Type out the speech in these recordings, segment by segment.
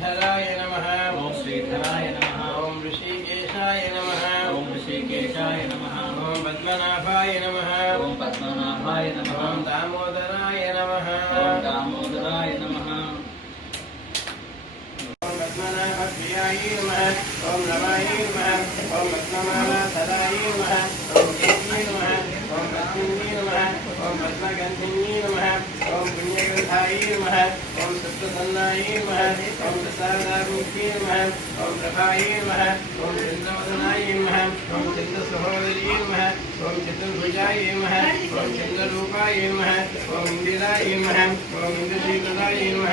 श्रीधराय नमः ॐ श्रीधराय नमः ॐ ऋषिकेशाय नमः ॐ ऋषिकेशाय नमः ॐ पद्मनाभाय नमः ॐ पद्मनाभाय नमः ॐ दामोदराय नमः ॐ दामोदराय नमः पद्मनाभप्रियाय नमः ॐ रमाय नमः ॐ पद्ममालाधराय नमः ॐ केन्द्रीय नमः ॐ पद्मिन्ये नमः ॐ पद्मगन्धिन्ये नमः ॐ पुण्यगन्धाय नमः ఓం కేశీ నమ ఓం పద్మిన్యే నమ ఓం పద్మగంధిన్యే నమ ఓం పుణ్యగ్రంథాయ నమ ఓం సత్వసన్నాయ నమ ఓం ప్రసాదారుణ్యే నమ ఓం ప్రభాయ నమ ఓం చంద్రవదనాయ నమ ఓం చంద్రసహోదర్యే నమ ఓం చతుర్భుజాయ నమ ఓం చంద్రరూపాయ నమ ఓం ఇందిరాయ నమ ఓం ఇంద్రశీలాయ నమ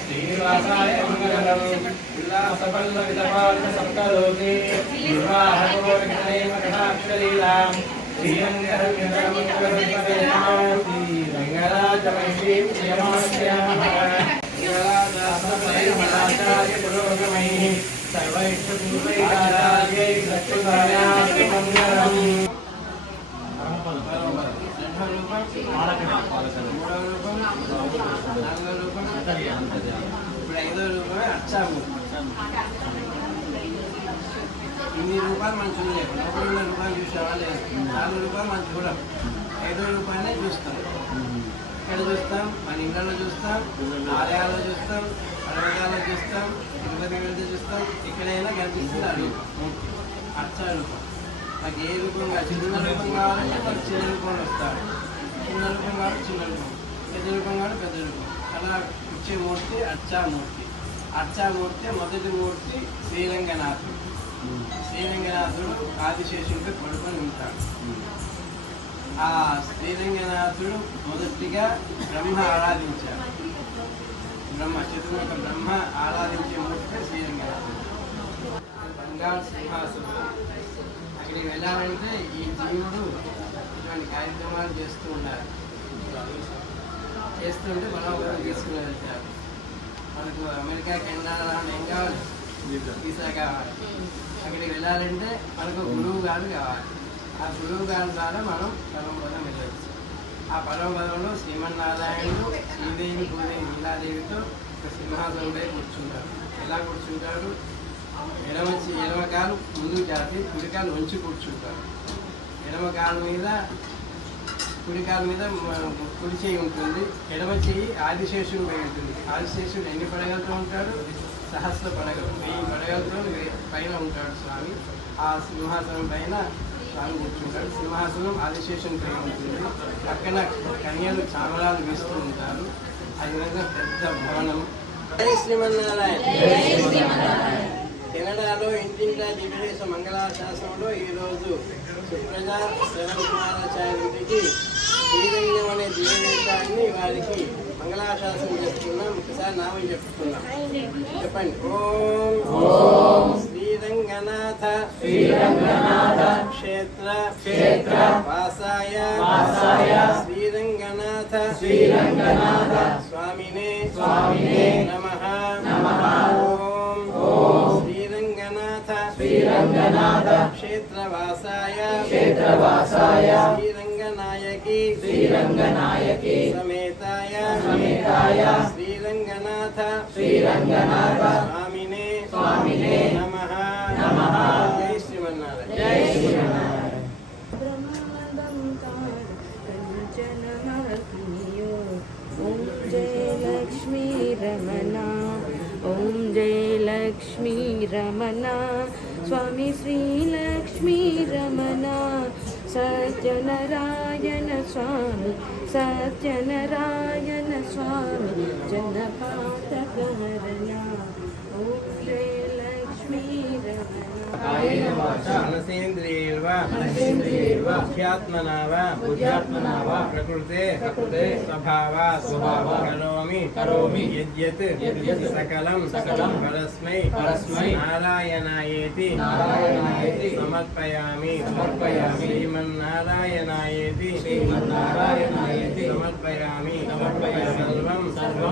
श्रीवासाय मङ्गलम् उल्लासपल्लवितपालसप्तलोके विवाहकोरिकलेमकटाक्षलीलाम् श्रीरङ्गरङ्गराजमैश्रीं श्रियमास्यामः सर्वैः पूर्वैः సర్వేషాం రూపం మంగళం సర్వైష్ణవైరాజై ఇప్పుడు ఐదో రూపాయి అచ్చాము ఇన్ని రూపాయలు మనం చూడలేము ఒక రెండు రూపాయలు చూసావా లేదు నాలుగు రూపాయలు మనం చూడం ఐదో రూపాయలే చూస్తాం ఎక్కడ చూస్తాం మన ఇళ్ళలో చూస్తాం ఆలయాల్లో చూస్తాం పర్వతాల్లో చూస్తాం తిరుపతి వెళ్తే చూస్తాం ఎక్కడైనా కనిపిస్తుంది ఆ రూపం అచ్చా రూపం నాకు ఏ రూపం చిన్న రూపం కావాలంటే మనకు చిన్న రూపంలో వస్తాం. రూపం కావాలి చిన్న రూపం పెద్ద రూపం పెద్ద రూపం. అలా ఇచ్చే మూర్తి అర్చామూర్తి అర్చామూర్తి మొదటి మూర్తి శ్రీరంగనాథుడు. శ్రీరంగనాథుడు ఆదిశేషుడికి పడుకొని ఉంటాడు. ఆ శ్రీరంగనాథుడు మొదటిగా బ్రహ్మ ఆరాధించాడు. బ్రహ్మ చతుర్ముఖ బ్రహ్మ ఆరాధించే మూర్తి శ్రీరంగనాథుడు. బంగారు సింహాసుడు అక్కడికి వెళ్ళాలంటే ఈ జీవుడు ఇటువంటి కార్యక్రమాలు చేస్తూ ఉండాలి. చేస్తుంటే మనం కూడా తీసుకుని వెళ్తారు మనకు అమెరికా కెనడా ఏం కావాలి? వీసా. కావాలి. అక్కడికి వెళ్ళాలంటే మనకు గురువు గారు కావాలి. ఆ గురువు గారి ద్వారా మనం పరమపదం వెళ్ళవచ్చు ఆ పరమపదంలో శ్రీమన్నారాయణుడు శ్రీదేవి భూదేవి నీలాదేవితో ఒక సింహాసనంపై కూర్చుంటారు. ఎలా కూర్చుంటారు? ఎడమ ఎడమ కాలు ముందుకు జాతి కుడికాలు వంచి కూర్చుంటారు. ఎడమ కాలు మీద కుడి కాలు మీద కుడి చేయి ఉంటుంది. ఎడమ చేయి ఆదిశేషుడు పై ఉంటుంది. ఆదిశేషుడు ఎన్ని పడగలతో ఉంటాడు? సహస్ర పడగలు. వెయ్యి పడగలతో పైన ఉంటాడు స్వామి. ఆ సింహాసనం పైన స్వామి కూర్చుంటాడు. సింహాసనం ఆదిశేషుని పై ఉంటుంది. పక్కన కన్యలు చామరాలు వేస్తూ ఉంటారు. ఆ విధంగా పెద్ద భవనం. జై శ్రీమన్నారాయణ. కెనడాలో ఇంటింటా దివ్యదేశ మంగళాశాసనంలో ఈరోజు సుప్రజ శ్రవణ్ కుమారాచార్యుడికి శ్రీరంగం అనే దివ్యదేశాన్ని వారికి మంగళాశాసనం చేస్తున్నాం. ఒకసారి నామం చెప్పుకున్నాం చెప్పండి. ఓం శ్రీరంగనాథ శ్రీరంగనాథ క్షేత్ర క్షేత్ర వాసాయ వాసాయ శ్రీరంగనాథ శ్రీరంగనాథ స్వామినే స్వామినే నమః. నమః. श्रीरङ्गनाथ क्षेत्रवासाय क्षेत्रवासाय श्रीरङ्गनायके श्रीरङ्गनायके समेताय समेताय श्रीरङ्गनाथ श्रीरङ्गनाथ स्वामिने स्वामिने नमः नमः जय श्रीमन्नारायण जय श्रीमन्नारायण ॐ जयलक्ष्मी रमणा ॐ जयलक्ष्मी रमणा స్వామి శ్రీలక్ష్మీ రమణ సత్యనారాయణ స్వామి సత్యనారాయణ స్వామి జనపాతకర మనసేంద్రియैर्व बुद्ध्यात्मना वा बुद्ध्यात्मना वा प्रकृते प्रकृते स्वभावा स्वभावा करोमि करोमि यद्यत् यद्यत् सकलं सकलं परस्मै परस्मै नारायणायेति नारायणायेति समर्पयामि समर्पयामि श्रीमन्नारायणायेति श्रीमन्नारायणायेति समर्पयामि समर्पयामि सर्वं सर्वं